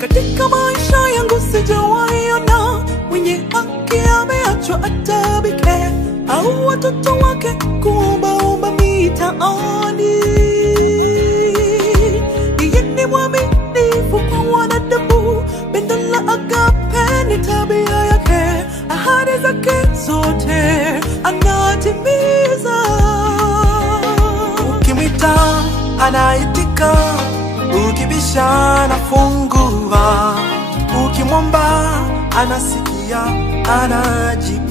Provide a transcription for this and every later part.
Katika maisha yangu sijawaiona mwenye haki ameachwa atabike, au watoto wake kuombaomba mitaani. Yeye ni mwaminifu kwa wanadamu, pendo la agape ni tabia yake, ahadi zake zote anatimiza. Ukimwita anaitika, ukibisha anafungua, ukimwomba anasikia, anajibu.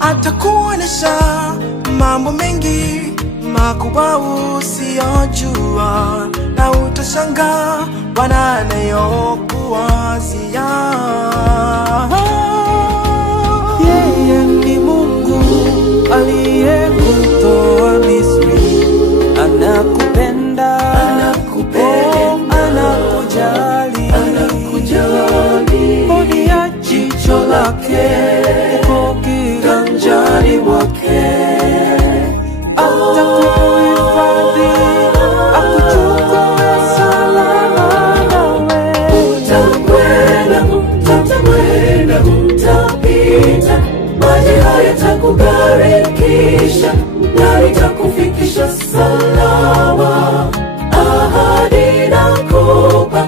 Atakuonesha mambo mengi makubwa usiyojua, na utashangaa wanayokuwazia. Yeye ni Mungu aliyekutoa Misri, anakupenda, anakujali, mboni ya jicho lake uko kiganjani mwake. Atakuhifadhi, akuchukue salama nawe. Utakwenda, utapita, maji hayatakugarikisha, na itakufikisha salama. Ahadi nakupa,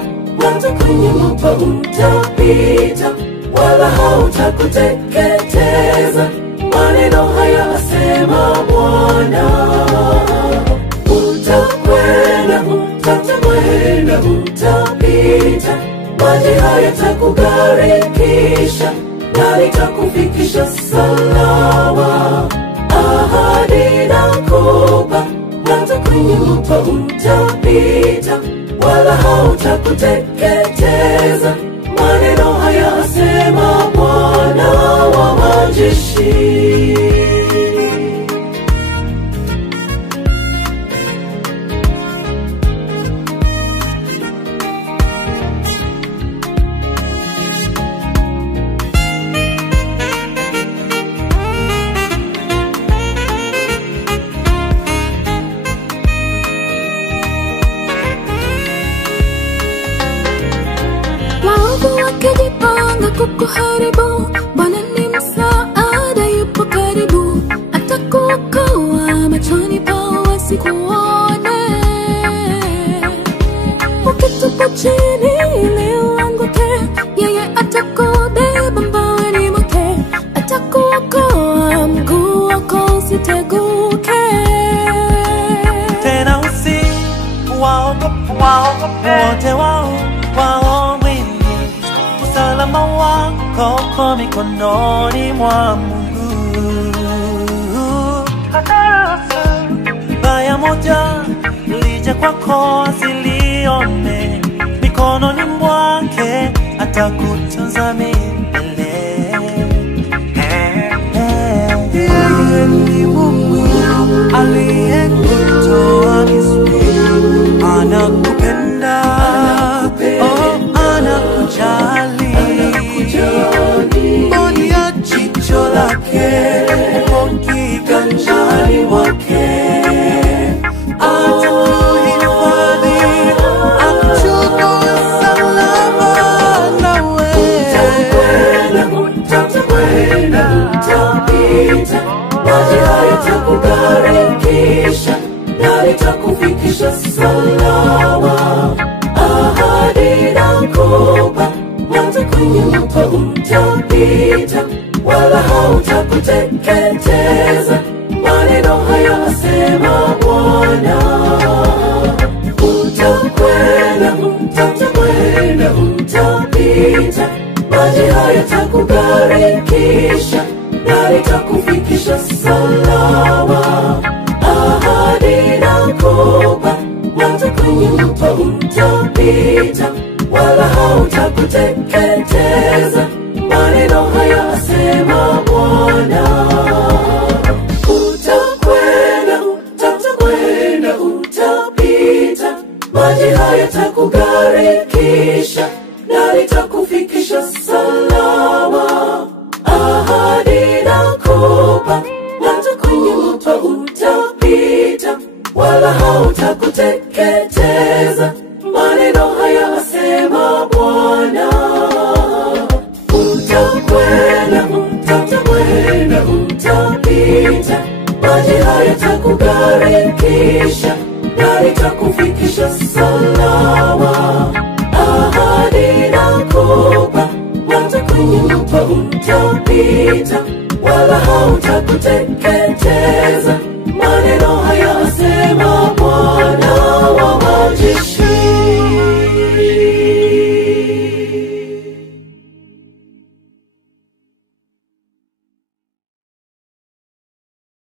hata kwenye moto utapita, wala hautakuteketeza. Maneno haya asema Bwana. Utakwenda, utapita, maji hayatakugarikisha, na itakufikisha salama. Ahadi nakupa, hata kwenye moto utapita, wala hautakuteketeza. Maneno haya asema Bwana wa majeshi. Wakijipanga kukuharibu, Bwana ni msaada, yupo karibu, atakuokoa machoni pao wasikuone. Ukitupa chini ili uanguke, yeye atakubeba mbaweni mwake, atakuokoa mguu wako usiteguke. Tena usiwaogope wote waombe, usalama wako kwa mikononi mwa Mungu. Hataruhusu baya moja lije kwako asilione, mikononi mwake atakutunza milele. Yeye ni Mungu aliyekutoa Misri, anakupenda, anakujali, mboni ya jicho lake uko kiganjani mwake. Atakuhifadhi, akuchukue salama nawe. Utakwenda, utapita, maji hayatakugarikisha, na itakufikisha salama. Ahadi nakupa, hata kwenye moto utapita, wala hautakuteketeza. Maneno haya asema Bwana. Utakwenda, utapita, maji hayatakugarikisha, na itakufikisha salama. Ahadi nakupa, hata kwenye moto utapita, wala hautakuteketeza. Maneno haya asema hautakuteketeza. Maneno haya asema Bwana. Utakwenda, utapita, maji hayatakugharikisha, na nitakufikisha salama. Ahadi nakupa, hata kwenye mto utapita, wala hautakuteketeza.